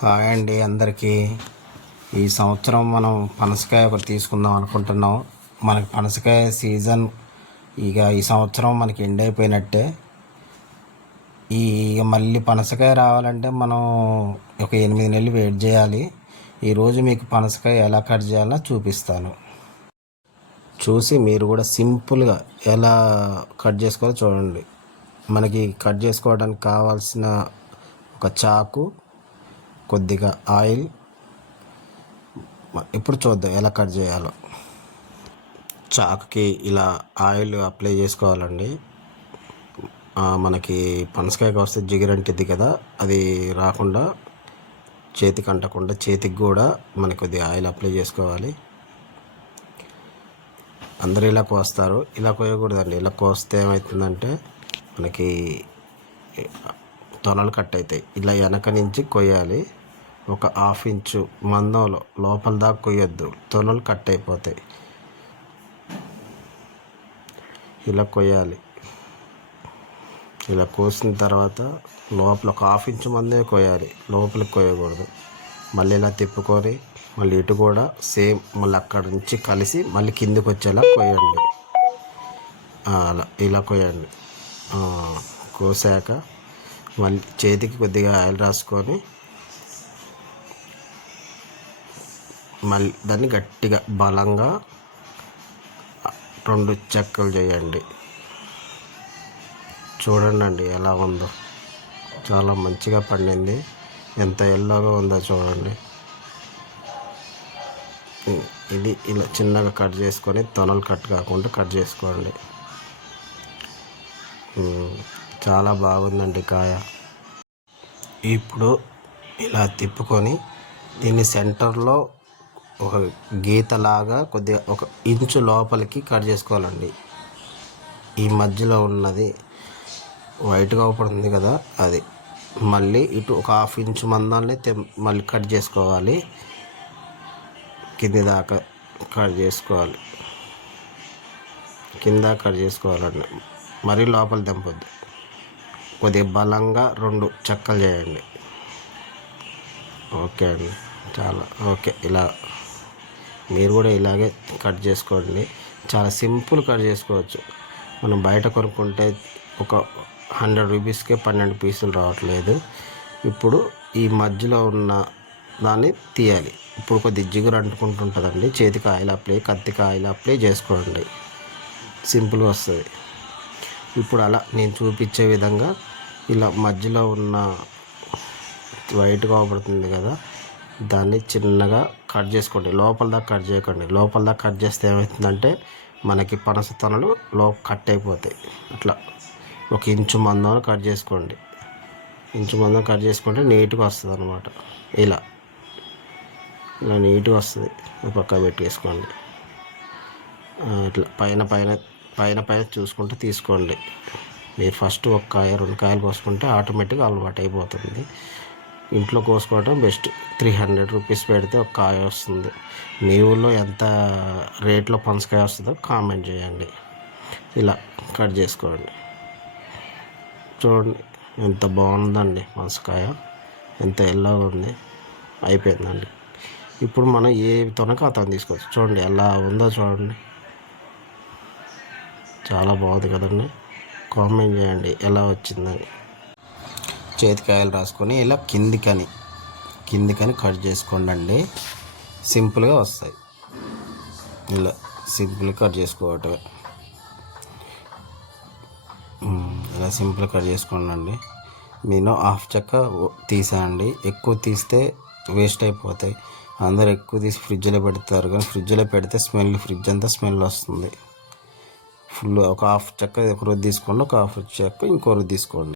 Hi అండి అందరికీ. ఈ సంవత్సరం మనం పనసకాయ ఒకటి తీసుకుందాం అనుకుంటున్నాం. మనకి పనసకాయ సీజన్ ఈ సంవత్సరం మనకి ఎండ్ అయిపోయినట్టే. మళ్ళీ పనసకాయ రావాలంటే మనం ఒక 8 నెలలు వెయిట్ చేయాలి. ఈరోజు మీకు పనసకాయ ఎలా కట్ చేయాలో చూపిస్తాను. చూసి మీరు కూడా సింపుల్గా ఎలా కట్ చేసుకోవాలో చూడండి. మనకి కట్ చేసుకోవడానికి కావాల్సిన ఒక చాకు, కొద్దిగా ఆయిల్. ఇప్పుడు చూద్దాం ఎలా కట్ చేయాలో. చాకుకి ఇలా ఆయిల్ అప్లై చేసుకోవాలండి. మనకి పనసకాయకి వస్తే జిగురంటిది కదా, అది రాకుండా చేతికి అంటకుండా చేతికి కూడా మనకి కొద్దిగా ఆయిల్ అప్లై చేసుకోవాలి. అందరూ ఇలా కోస్తారు, ఇలా కోయకూడదండి. ఇలా కోస్తే ఏమవుతుందంటే మనకి తొనలు కట్ అవుతాయి. ఇలా వెనక నుంచి కొయ్యాలి. ఒక 1/2 ఇంచు మందంలో లోపల దాకా కొయ్యొద్దు, తొనలు కట్ అయిపోతాయి. ఇలా కొయ్యాలి. ఇలా కోసిన తర్వాత లోపల ఒక 1/2 ఇంచు మందే కొయ్యాలి, లోపలికి కొయ్యకూడదు. మళ్ళీ ఇలా తిప్పుకొని మళ్ళీ ఇటు కూడా సేమ్ మళ్ళీ అక్కడ నుంచి కలిసి మళ్ళీ కిందికి వచ్చేలా కొయ్యండి. అలా ఇలా కొయ్యండి. కోసాక మళ్ళీ చేతికి కొద్దిగా ఆయిల్ రాసుకొని మళ్ళీ దాన్ని గట్టిగా బలంగా 2 చెక్కలు చేయండి. చూడండి ఎలా ఉందో, చాలా మంచిగా పండింది. ఎంత ఎల్లోగా ఉందో చూడండి. ఇది ఇలా చిన్నగా కట్ చేసుకొని తొనలు కట్ కాకుండా కట్ చేసుకోండి. చాలా బాగుందండి కాయ. ఇప్పుడు ఇలా తిప్పుకొని దీన్ని సెంటర్లో ఒక గీతలాగా కొద్దిగా 1 ఇంచు లోపలికి కట్ చేసుకోవాలండి. ఈ మధ్యలో ఉన్నది వైట్గా అవుపడుతుంది కదా, అది మళ్ళీ ఇటు ఒక 1/2 ఇంచు మందాన్ని మళ్ళీ కట్ చేసుకోవాలి. కింది దాకా కట్ చేసుకోవాలి. కింద కట్ చేసుకోవాలండి. మరీ లోపల దింపొద్దు. కొద్దిగా బలంగా 2 చెక్కలు చేయండి. ఓకే అండి, చాలా ఓకే. ఇలా మీరు కూడా ఇలాగే కట్ చేసుకోండి. చాలా సింపుల్ కట్ చేసుకోవచ్చు. మనం బయట కొనుక్కుంటే ఒక 100 రూపీస్కే 12 పీసులు రావట్లేదు. ఇప్పుడు ఈ మధ్యలో ఉన్న దాన్ని తీయాలి. ఇప్పుడు కొద్దిగా జిగురు అంటుకుంటుంటుందండి. చేతికి ఆయిల్ అప్లై, కత్తికి ఆయిల్ అప్లై చేసుకోండి. సింపుల్గా వస్తుంది. ఇప్పుడు అలా నేను చూపించే విధంగా ఇలా మధ్యలో ఉన్న వైట్గా అవపడుతుంది కదా, దాన్ని చిన్నగా కట్ చేసుకోండి. లోపల దాకా కట్ చేయకండి. లోపల దాకా కట్ చేస్తే ఏమవుతుందంటే మనకి పనస తొనలు కట్ అయిపోతాయి. అట్లా 1 ఇంచు మందం కట్ చేసుకోండి. ఇంచు మందం కట్ చేసుకుంటే నీట్గా వస్తుంది అన్నమాట. ఇలా నీట్గా వస్తుంది. పక్క పెట్టేసుకోండి. ఇట్లా పైన చూసుకుంటూ తీసుకోండి. మీరు ఫస్ట్ 1 కాయ 2 కాయలు కోసుకుంటే ఆటోమేటిక్గా అలవాటు అయిపోతుంది. ఇంట్లో కోసుకోవడం బెస్ట్. 300 రూపీస్ పెడితే 1 కాయ వస్తుంది. మీ ఊళ్ళో ఎంత రేట్లో పనసకాయ వస్తుందో కామెంట్ చేయండి. ఇలా కట్ చేసుకోండి. చూడండి ఎంత బాగుందండి పనసకాయ, ఎంత ఎల్లోగా ఉంది. అయిపోయిందండి. ఇప్పుడు మనం ఏ తొనక అతను తీసుకోవచ్చు. చూడండి ఎలా ఉందో చూడండి, చాలా బాగుంది కదండి. కామెంట్ చేయండి ఎలా వచ్చిందని. చేతికి ఆయిల్ రాసుకొని ఇలా కిందికని కట్ చేసుకోండి అండి. సింపుల్గా వస్తాయి. ఇలా సింపుల్గా కట్ చేసుకోవటమే. ఇలా సింపుల్గా కట్ చేసుకోండి అండి. నేను 1/2 చెక్క తీసానండి. ఎక్కువ తీస్తే వేస్ట్ అయిపోతాయి. అందరు ఎక్కువ తీసి ఫ్రిడ్జ్లో పెడతారు, కానీ ఫ్రిడ్జ్లో పెడితే ఫ్రిడ్జ్ అంతా స్మెల్ వస్తుంది. ఫుల్ ఒక 1/2 చెక్క ఒక రోజు తీసుకోండి, ఒక 1/2 చెక్క ఇంకో రోజు తీసుకోండి.